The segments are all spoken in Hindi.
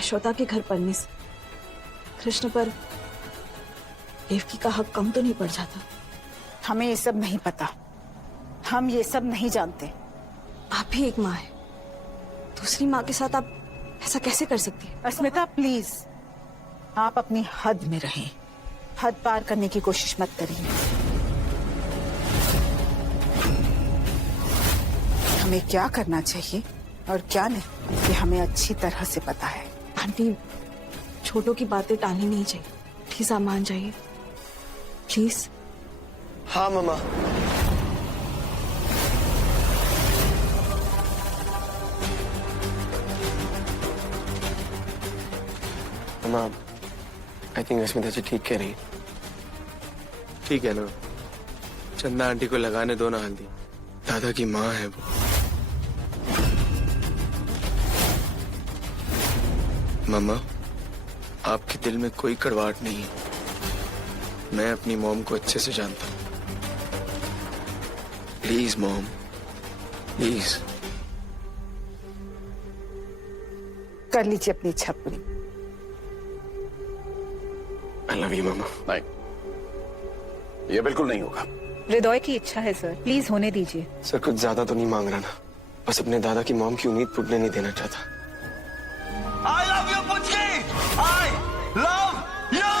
यशोदा के घर पढ़ने से कृष्ण पर देवकी का हक कम तो नहीं पड़ जाता? हमें ये सब नहीं पता, हम ये सब नहीं जानते। आप भी एक माँ है, दूसरी माँ के साथ आप ऐसा कैसे कर सकती है? अस्मिता प्लीज, आप अपनी हद में रहें, हद पार करने की कोशिश मत करिए। हमें क्या करना चाहिए और क्या नहीं, ये हमें अच्छी तरह से पता है। आंटी, छोटों की बातें टालनी नहीं चाहिए, प्लीज आप मान जाइए, प्लीज। हाँ मम्मा। मम्मा, आई थिंक अस्मिता जी ठीक कह रही है। ठीक है ना, चंदा आंटी को लगाने दो ना हल्दी, दादा की माँ है वो। मम्मा, आपके दिल में कोई कड़वाहट नहीं है, मैं अपनी मॉम को अच्छे से जानता हूँ। Please mom, please. कर लीजिए अपनी इच्छा पूरी। आई लव यू मम्मा। नहीं, ये बिल्कुल नहीं होगा। हृदय की इच्छा है सर, प्लीज होने दीजिए। सर कुछ ज्यादा तो नहीं मांग रहा ना, बस अपने दादा की मॉम की उम्मीद टूटने नहीं देना चाहता। I love you, Puchki! I love you!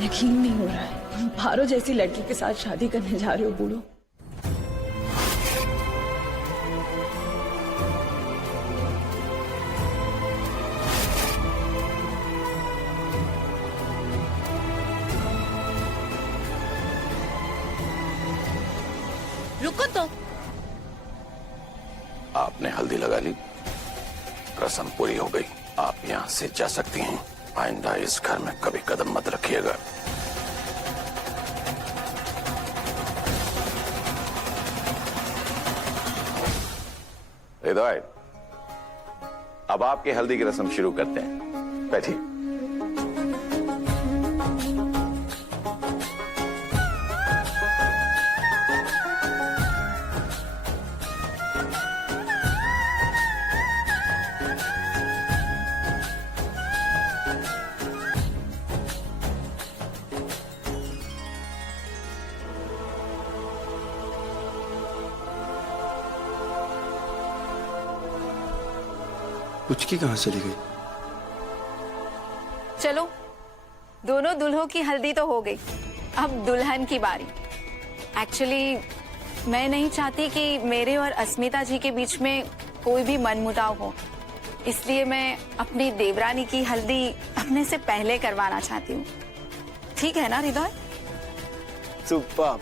यकीन नहीं हो रहा है, तुम भारो जैसी लड़की के साथ शादी करने जा रहे हो बूढ़ो। रुको तो। आपने हल्दी लगा ली, रस्म पूरी हो गई, आप यहाँ से जा सकती हैं। आइंदा इस घर में कभी कदम मत रखिएगा। हृदय, अब आपकी हल्दी की रस्म शुरू करते हैं, बैठिए। पुचकी कहाँ चली गई? चलो, दोनों दुल्हों की हल्दी तो हो गई, अब दुल्हन की बारी। एक्चुअली मैं नहीं चाहती कि मेरे और अस्मिता जी के बीच में कोई भी मनमुटाव हो, इसलिए मैं अपनी देवरानी की हल्दी अपने से पहले करवाना चाहती हूँ। ठीक है ना हृदय? सुपर।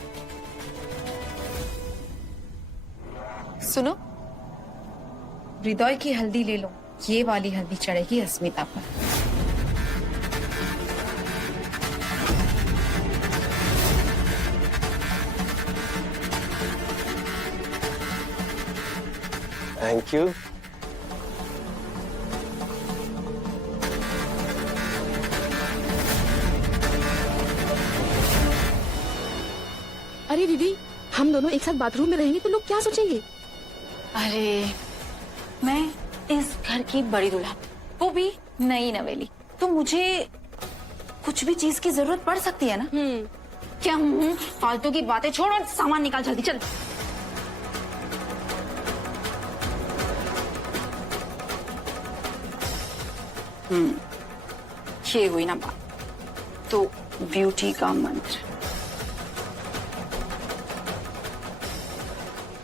सुनो, हृदय की हल्दी ले लो, ये वाली हल्दी चढ़ेगी अस्मिता पर। Thank you. अरे दीदी, हम दोनों एक साथ बाथरूम में रहेंगे तो लोग क्या सोचेंगे? अरे, मैं इस घर की बड़ी दुल्हन, वो भी नई नवेली, तो मुझे कुछ भी चीज की जरूरत पड़ सकती है ना। क्या फालतू की बातें छोड़ और सामान निकाल जल्दी, चल। ये हुई ना बात, तो ब्यूटी का मंत्र।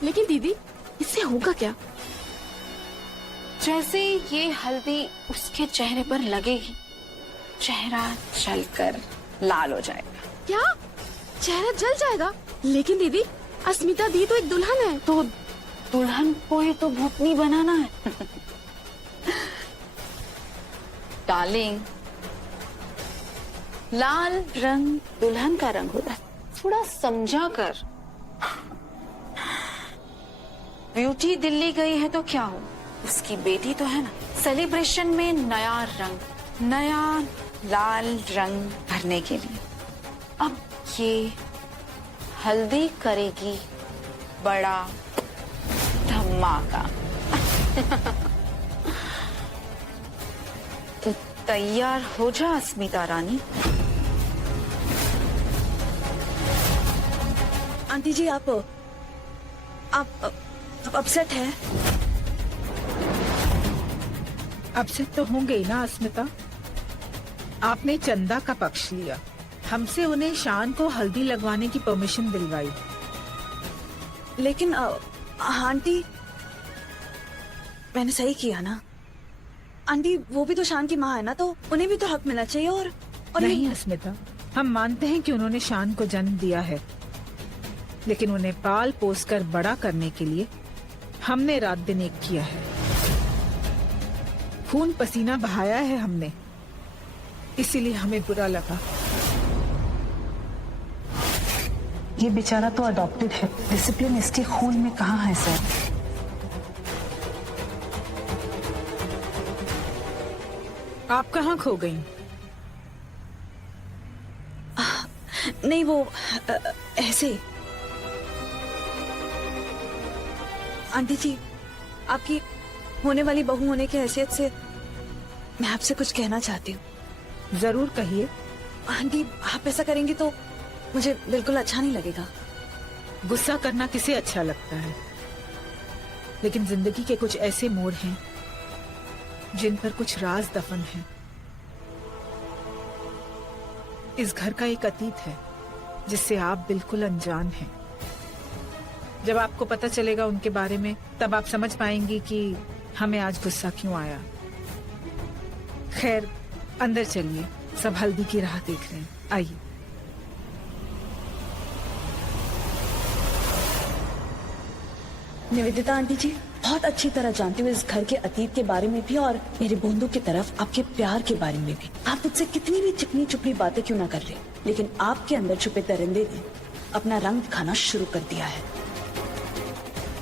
लेकिन दीदी, इससे होगा क्या? जैसे ये हल्दी उसके चेहरे पर लगेगी, चेहरा जलकर लाल हो जाएगा। क्या चेहरा जल जाएगा? लेकिन दीदी, अस्मिता दी तो एक दुल्हन है। तो दुल्हन को ही तो भूतनी बनाना है। डार्लिंग, लाल रंग दुल्हन का रंग होता है, थोड़ा समझा कर। ब्यूटी दिल्ली गई है तो क्या हो, उसकी बेटी तो है ना। सेलिब्रेशन में नया रंग, नया लाल रंग भरने के लिए अब ये हल्दी करेगी बड़ा धमाका। तो तैयार हो जा अस्मिता रानी। आंटी जी आप अपसेट है? अपसेट तो होंगे ही ना अस्मिता। आपने चंदा का पक्ष लिया, हमसे उन्हें शान को हल्दी लगवाने की परमिशन दिलवाई। लेकिन आंटी मैंने सही किया ना? आंटी वो भी तो शान की माँ है ना, तो उन्हें भी तो हक मिलना चाहिए। और नहीं अस्मिता, हम मानते हैं कि उन्होंने शान को जन्म दिया है, लेकिन उन्हें पाल पोस कर बड़ा करने के लिए हमने रात दिन एक किया है। खून पसीना बहाया है हमने, इसीलिए हमें बुरा लगा। ये बेचारा तो अडॉप्टेड है, डिसिप्लिन इसके खून में कहाँ है सर? आप कहाँ खो गई? नहीं वो ऐसे। आंटी जी आपकी होने वाली बहू होने की हैसियत से मैं आपसे कुछ कहना चाहती हूँ। जरूर कहिए। आंटी आप ऐसा करेंगी तो मुझे बिल्कुल अच्छा नहीं लगेगा। गुस्सा करना किसे अच्छा लगता है, लेकिन जिंदगी के कुछ ऐसे मोड़ हैं जिन पर कुछ राज दफन है। इस घर का एक अतीत है जिससे आप बिल्कुल अनजान हैं। जब आपको पता चलेगा उनके बारे में, तब आप समझ पाएंगी कि हमें आज गुस्सा क्यों आया। खैर अंदर चलिए, सब हल्दी की राह देख रहे हैं, आइए। निवेदिता आंटी जी बहुत अच्छी तरह जानती हूँ इस घर के अतीत के बारे में भी और मेरे बूंदों की तरफ आपके प्यार के बारे में भी। आप मुझसे कितनी भी चिकनी चुपड़ी बातें क्यों ना कर रहे, लेकिन आपके अंदर छुपे दरिंदे ने अपना रंग दिखाना शुरू कर दिया है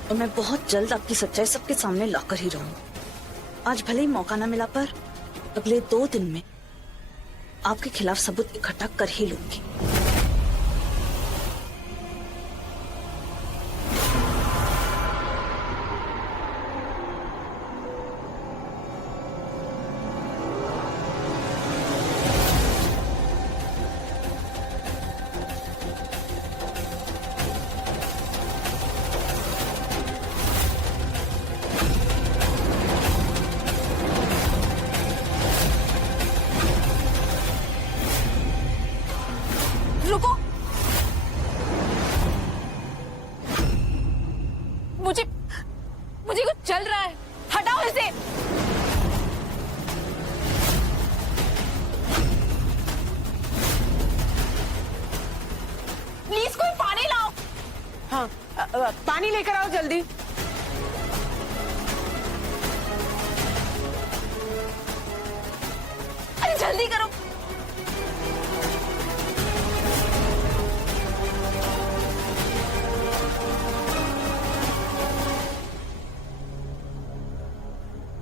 और मैं बहुत जल्द आपकी सच्चाई सबके सामने लाकर ही रहूंगा। आज भले ही मौका ना मिला, पर अगले 2 दिन में आपके खिलाफ सबूत इकट्ठा कर ही लूंगी। रुको, मुझे कुछ चल रहा है, हटाओ इसे। प्लीज कोई पानी लाओ। हाँ, पानी लेकर आओ जल्दी। अरे जल्दी करो।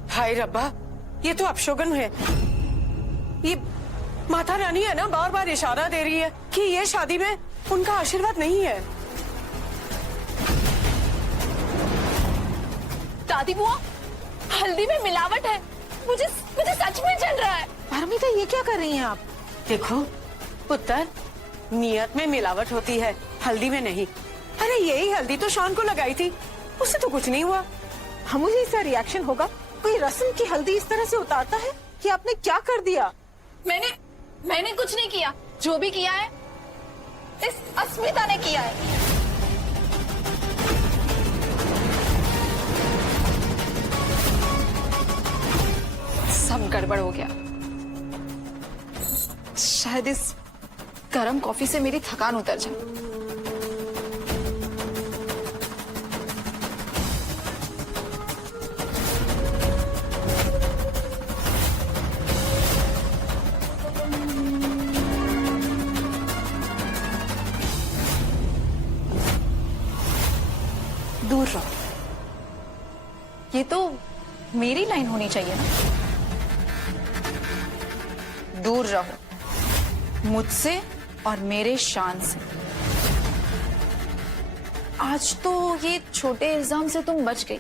हाय रब्बा, ये तो अपशगुन है। ये माता रानी है ना, बार बार इशारा दे रही है कि ये शादी में उनका आशीर्वाद नहीं है। दादी बुआ, हल्दी में मिलावट है, मुझे सच में चल रहा है। परमिता, ये क्या कर रही हैं आप? देखो पुत्र, नियत में मिलावट होती है, हल्दी में नहीं। अरे यही हल्दी तो शान को लगाई थी, उससे तो कुछ नहीं हुआ। हम मुझे इसका रिएक्शन होगा? कोई रस्म की हल्दी इस तरह से उतारता है? कि आपने क्या कर दिया? मैंने कुछ नहीं किया, जो भी किया है इस अस्मिता ने किया है। सब गड़बड़ हो गया। शायद इस गरम कॉफी से मेरी थकान उतर जाए। दूर रहो। ये तो मेरी लाइन होनी चाहिए ना। दूर रहो मुझसे और मेरे शान से। आज तो ये छोटे इल्जाम से तुम बच गई,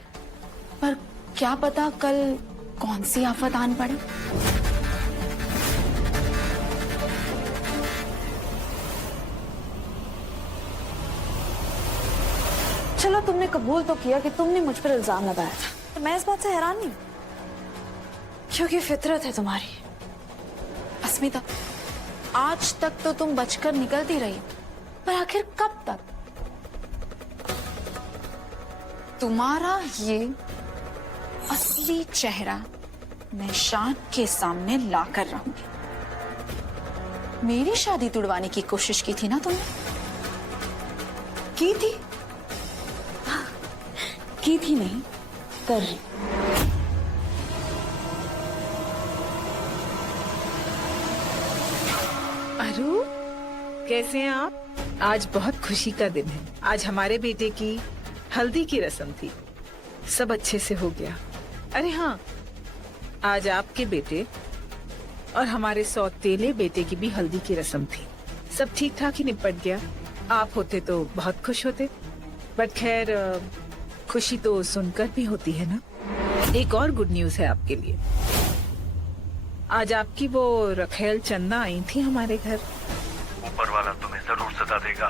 पर क्या पता कल कौन सी आफत आन पड़े। चलो, तुमने कबूल तो किया कि तुमने मुझ पर इल्जाम लगाया था, तो मैं इस बात से हैरान नहीं, क्योंकि फितरत है तुम्हारी। अस्मिता, आज तक तो तुम बचकर निकलती रही, पर आखिर कब तक? तुम्हारा ये असली चेहरा मैं शान के सामने लाकर रहूंगी। मेरी शादी तुड़वाने की कोशिश की थी ना तुमने? की थी? की थी नहीं, कर रही। अरु, कैसे हैं आप? आज बहुत खुशी का दिन है। आज हमारे बेटे की हल्दी की रस्म थी, सब अच्छे से हो गया। अरे हाँ, आज आपके बेटे और हमारे सौतेले बेटे की भी हल्दी की रस्म थी। सब ठीक ठाक ही निपट गया। आप होते तो बहुत खुश होते, बट खैर खुशी तो सुनकर भी होती है ना। एक और गुड न्यूज है आपके लिए। आज आपकी वो रखेल चंदा आई थी हमारे घर। ऊपर वाला तुम्हें जरूर सजा देगा।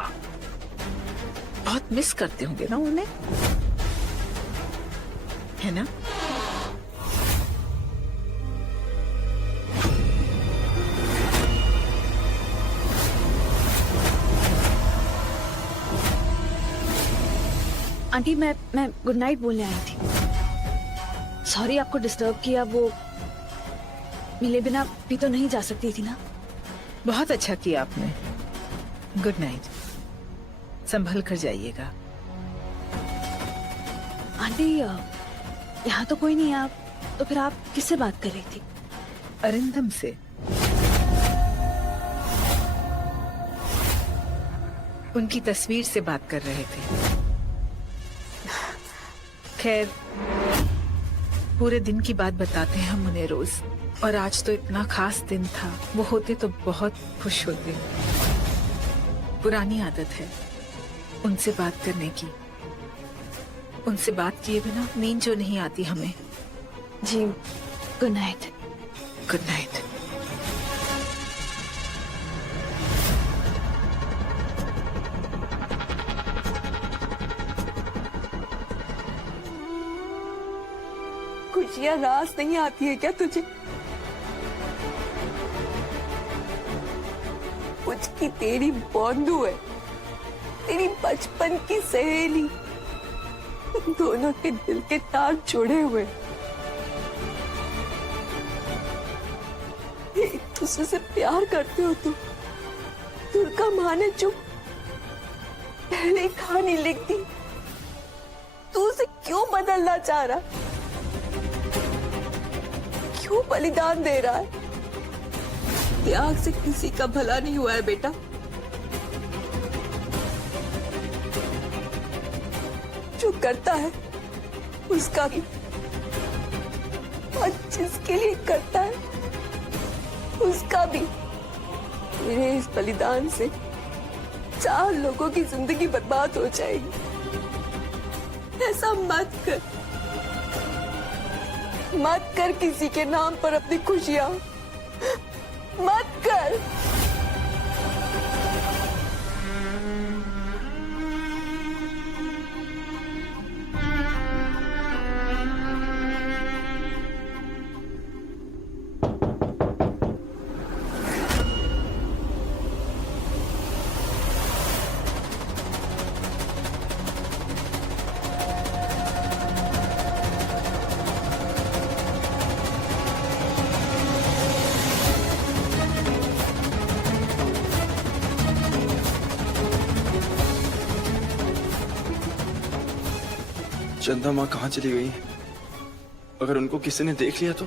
बहुत मिस करते होंगे ना उन्हें, है ना? आंटी, मैं गुड नाइट बोलने आई थी। सॉरी आपको डिस्टर्ब किया। वो मिले बिना भी तो नहीं जा सकती थी ना। बहुत अच्छा किया आपने। गुड नाइट, संभल कर जाइएगा। आंटी, यहाँ तो कोई नहीं है। आप तो फिर आप किससे बात कर रही थी? अरिंदम से। उनकी तस्वीर से बात कर रहे थे। खैर, पूरे दिन की बात बताते हैं हम उन्हें रोज, और आज तो इतना खास दिन था। वो होते तो बहुत खुश होते। पुरानी आदत है उनसे बात करने की। उनसे बात किए बिना नींद जो नहीं आती हमें। जी, गुड नाइट। Good night. खुशियाँ रास नहीं आती है क्या तुझे? कुछ की तेरी बॉन्धु है, तेरी बचपन की सहेली, दोनों के दिल के तार जुड़े हुए। एक दूसरे से प्यार करते हो तुम। दुर्गा माँ ने जो पहले कहानी लिख दी, तू उसे क्यों बदलना चाह रहा? क्यों बलिदान दे रहा है? त्याग से किसी का भला नहीं हुआ है बेटा। जो करता है उसका भी, और जिसके लिए करता है उसका भी। मेरे इस बलिदान से 4 लोगों की जिंदगी बर्बाद हो जाएगी। ऐसा मत कर, मत कर किसी के नाम पर अपनी खुशियां, मत कर। चंदा माँ कहाँ चली गई? अगर उनको किसी ने देख लिया तो?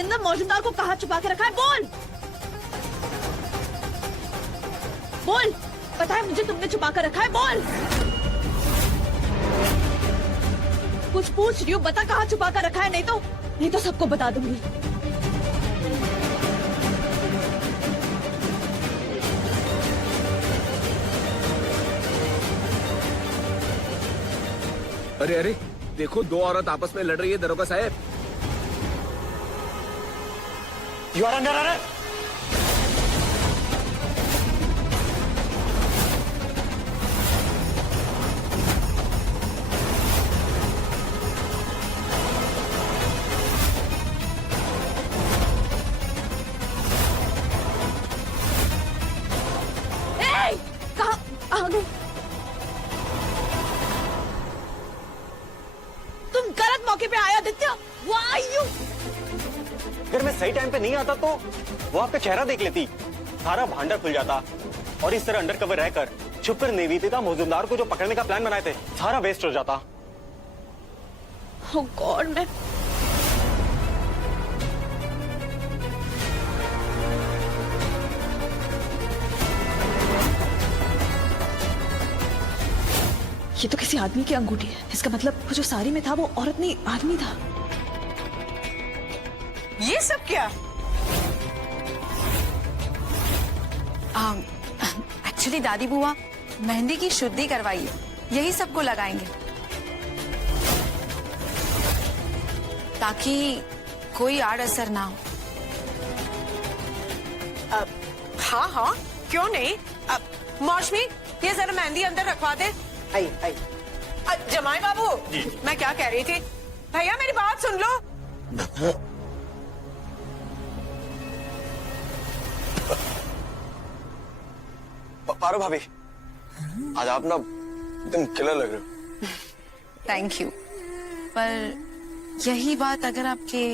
अरिंदम मौजूदार को कहाँ छुपा के रखा है? बोल बोल, पता है मुझे तुमने छुपा कर रखा है। बोल, कुछ पूछ रही हूँ, बता कहाँ छुपा कर रखा है, नहीं तो सबको बता दूंगी। अरे अरे देखो, दो औरत आपस में लड़ रही है दरोगा साहब। You are under arrest. कहाँ आ गए? तुम गलत मौके पे आया आदित्य। Why you? अगर मैं सही टाइम पे नहीं आता तो वो आपका चेहरा देख लेती, सारा भांडर खुल जाता और इस तरह अंडरकवर रहकर छुपकर निवेदिता मौजूदार को जो पकड़ने का प्लान बनाए थे सारा वेस्ट हो जाता। Oh God, मैं ये तो किसी आदमी की अंगूठी है। इसका मतलब वो जो साड़ी में था वो औरत नहीं आदमी था। ये सब क्या? एक्चुअली दादी बुआ मेहंदी की शुद्धि करवाई है, यही सबको लगाएंगे ताकि कोई आड़ असर ना हो। हाँ हाँ, क्यों नहीं। मौसमी, ये जरा मेहंदी अंदर रखवा दे। आई आई। जमाई बाबू, मैं क्या कह रही थी, भैया मेरी बात सुन लो। पारो भाभी, आज आप ना एकदम किलर लग रहे हो। थैंक यू, पर यही बात अगर आपके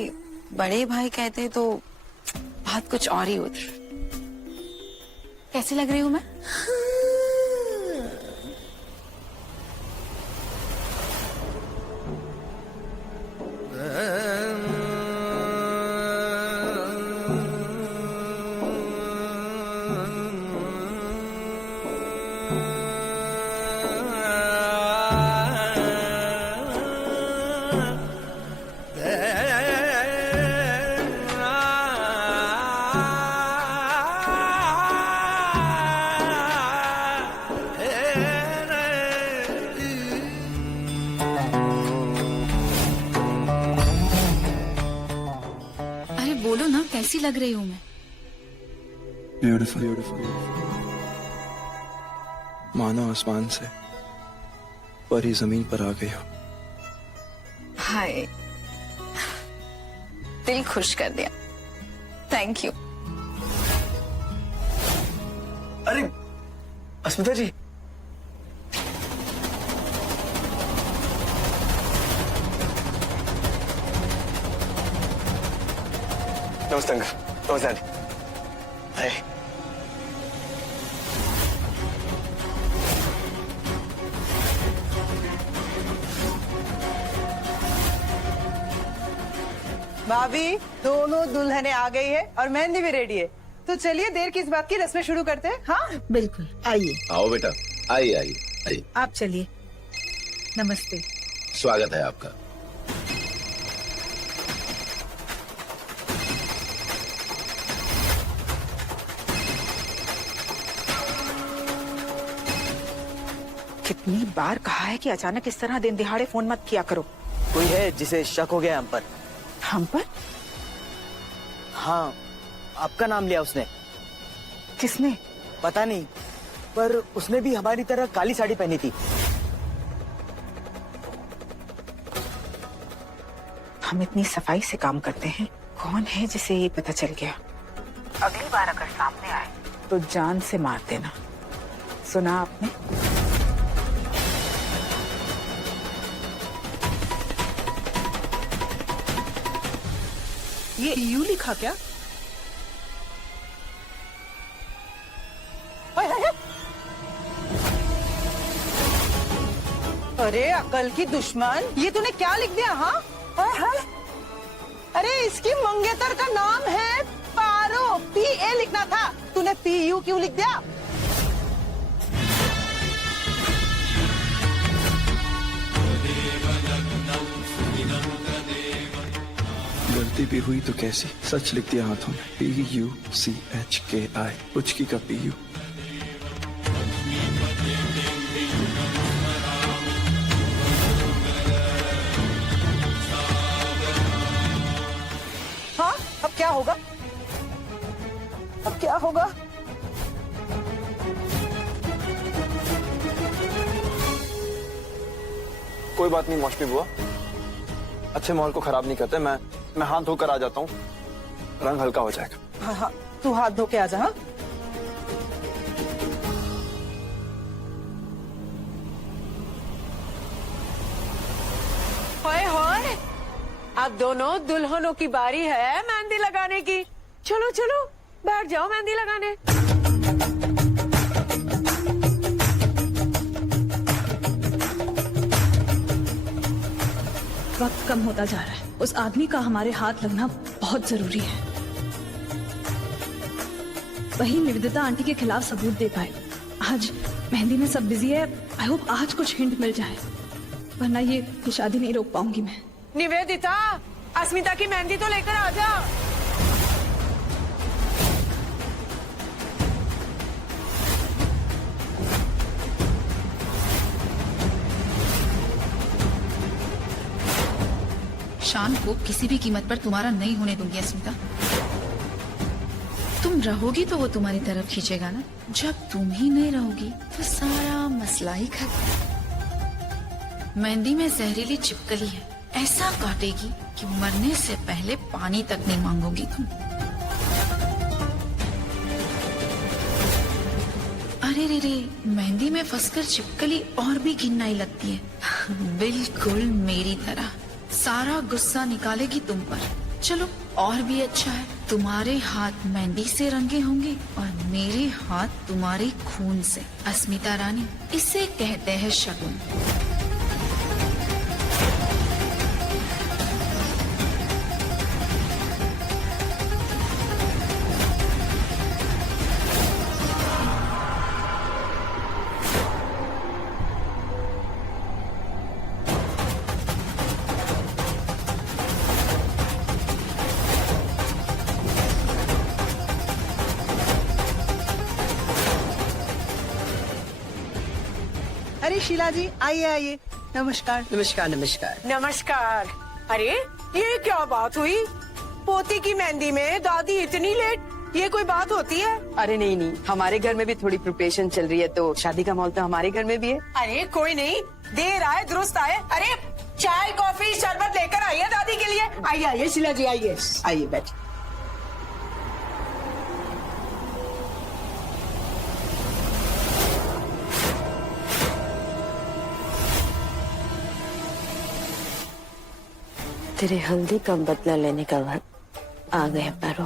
बड़े भाई कहते तो बात कुछ और ही होती। कैसी लग रही हूँ मैं? बोलो ना, कैसी लग रही हूँ मैं? ब्यूटीफुल ब्यूटीफुल, मानो आसमान से परी जमीन पर आ गई हो। हाय, दिल खुश कर दिया, थैंक यू। अरे अस्मिता जी, नमस्ते अंकल। नमस्ते आंटी। हाय। भाभी, दोनों दुल्हने आ गई है और मेहंदी भी रेडी है, तो चलिए देर किस बात की, रस्में शुरू करते हैं। हाँ बिल्कुल, आइए। आओ बेटा, आइए आइए आइए। आप चलिए। नमस्ते। स्वागत है आपका। कितनी बार कहा है कि अचानक इस तरह दिन दिहाड़े फोन मत किया करो। कोई है जिसे शक हो गया हम पर? हम पर? हाँ, आपका नाम लिया उसने। किसने? पता नहीं, पर उसने भी हमारी तरह काली साड़ी पहनी थी। हम इतनी सफाई से काम करते हैं, कौन है जिसे ये पता चल गया? अगली बार अगर सामने आए तो जान से मार देना। सुना आपने? ये यू लिखा क्या? अरे अकल की दुश्मन, ये तूने क्या लिख दिया? हाँ अरे इसकी मंगेतर का नाम है पारो, PA लिखना था, तूने PU क्यों लिख दिया? गलती भी हुई तो कैसी, सच लिख दिया हाथों में, PUCHKI, पुचकी का PU। हाँ, अब क्या होगा? अब क्या होगा? कोई बात नहीं मौसमी बुआ, अच्छे माहौल को खराब नहीं करते। मैं हाथ धोकर आ जाता हूँ, रंग हल्का हो जाएगा। हाँ हाँ, तू हाथ धो के आ जा। हाँ? होए होए, अब दोनों दुल्हनों की बारी है मेहंदी लगाने की। चलो चलो बैठ जाओ मेहंदी लगाने। वक्त कम होता जा रहा है, उस आदमी का हमारे हाथ लगना बहुत जरूरी है। वही निवेदिता आंटी के खिलाफ सबूत दे पाए। आज मेहंदी में सब बिजी है, आई होप आज कुछ हिंट मिल जाए, वरना ये शादी नहीं रोक पाऊंगी मैं। निवेदिता, अस्मिता की मेहंदी तो लेकर आ जा। शान को किसी भी कीमत पर तुम्हारा नहीं होने दूंगी अस्मिता। तुम रहोगी तो वो तुम्हारी तरफ खींचेगा ना, जब तुम ही नहीं रहोगी तो सारा मसला ही खत्म। मेहंदी में जहरीली छिपकली है, ऐसा काटेगी कि मरने से पहले पानी तक नहीं मांगोगी तुम। अरे रे रे, मेहंदी में फंसकर छिपकली और भी घिननाई लगती है। बिल्कुल मेरी तरह सारा गुस्सा निकालेगी तुम पर। चलो और भी अच्छा है, तुम्हारे हाथ मेहंदी से रंगे होंगे और मेरे हाथ तुम्हारे खून से। अस्मिता रानी, इसे कहते हैं शगुन। अरे शीला जी, आइए आइए। नमस्कार। नमस्कार नमस्कार। नमस्कार। अरे ये क्या बात हुई, पोती की मेहंदी में दादी इतनी लेट, ये कोई बात होती है? अरे नहीं नहीं, हमारे घर में भी थोड़ी प्रिपरेशन चल रही है, तो शादी का माहौल तो हमारे घर में भी है। अरे कोई नहीं, देर आए दुरुस्त आए। अरे चाय कॉफी शरबत लेकर आइए दादी के लिए। आइए आइए शीला जी, आइए आइए बैठ। तेरे हल्दी का बदला लेने का वक्त आ गया पारो।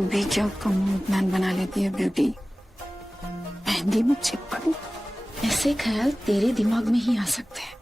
भी क्या कम प्लान बना लेती है ब्यूटी। मेहंदी में चिपकू, ऐसे ख्याल तेरे दिमाग में ही आ सकते हैं।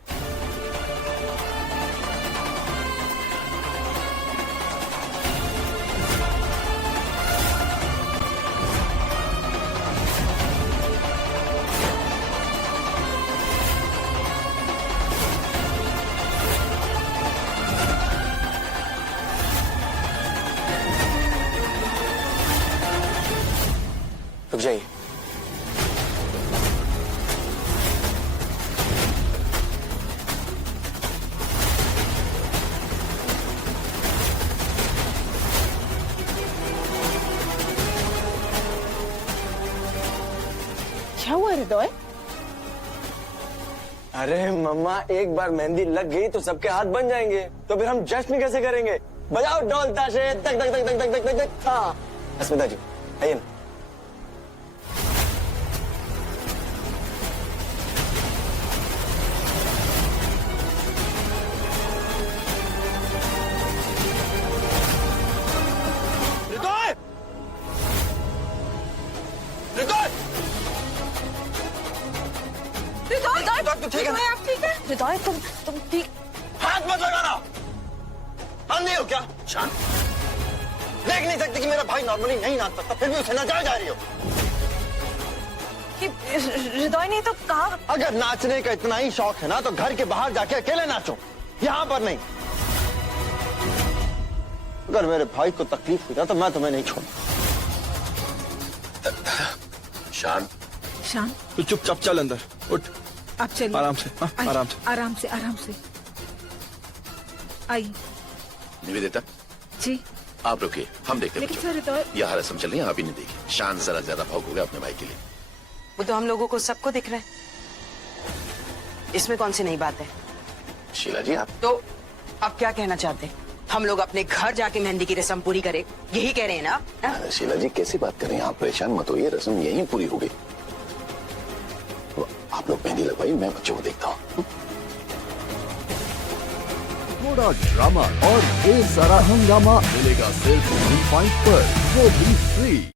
रुक जाइए। क्या हुआ हृदय? अरे मम्मा, एक बार मेहंदी लग गई तो सबके हाथ बन जाएंगे, तो फिर हम जश्न कैसे करेंगे? बजाओ ढोल ताशे, तक तक तक तक तक तक तक। हाँ अस्मिता जी आइए ना। हृदय, आप ठीक है? हृदय तुम ठीक? हाथ मत लगाना। अंधे हो क्या? शान, देख नहीं सकती कि मेरा भाई नॉर्मली नहीं नाच सकता, फिर भी उसे नचा जा रही हो। हृदय ने तो कहा अगर नाचने का इतना ही शौक है ना तो घर के बाहर जाके अकेले नाचो, यहाँ पर नहीं। अगर मेरे भाई को तकलीफ हुई ना तो मैं तुम्हें नहीं छोड़ूंगा। शान, शान, तू चुपचाप चल अंदर, उठ। आप चलिए। आराम से, हाँ, आइए, आराम से। आराम से, आराम से। आइए। निवेदिता, जी। आप रुकिए, हम देखते हैं लेकिन बच्चों सर हृदय, को। यह रस्म चल रही है, आप ही नहीं देखिए। शान जरा ज्यादा भावुक हो गया अपने भाई के लिए। वो तो हम लोगों को सबको दिख रहा है, इसमें कौन सी नई बात है? शीला जी, आप तो अब क्या कहना चाहते हैं? हम लोग अपने घर जाके मेहंदी की रस्म पूरी करें, यही कह रहे हैं ना? अरे शीला जी, कैसी बात कर रही हैं आप? परेशान मत होइए, रस्म यहीं पूरी हो गई। तो आप लोग मेहंदी लगवाइए, मैं बच्चों को देखता हूँ। थोड़ा ड्रामा और ढेर सारा हंगामा मिलेगा सिर्फ 1 पॉइंट पर, वो भी फ्री।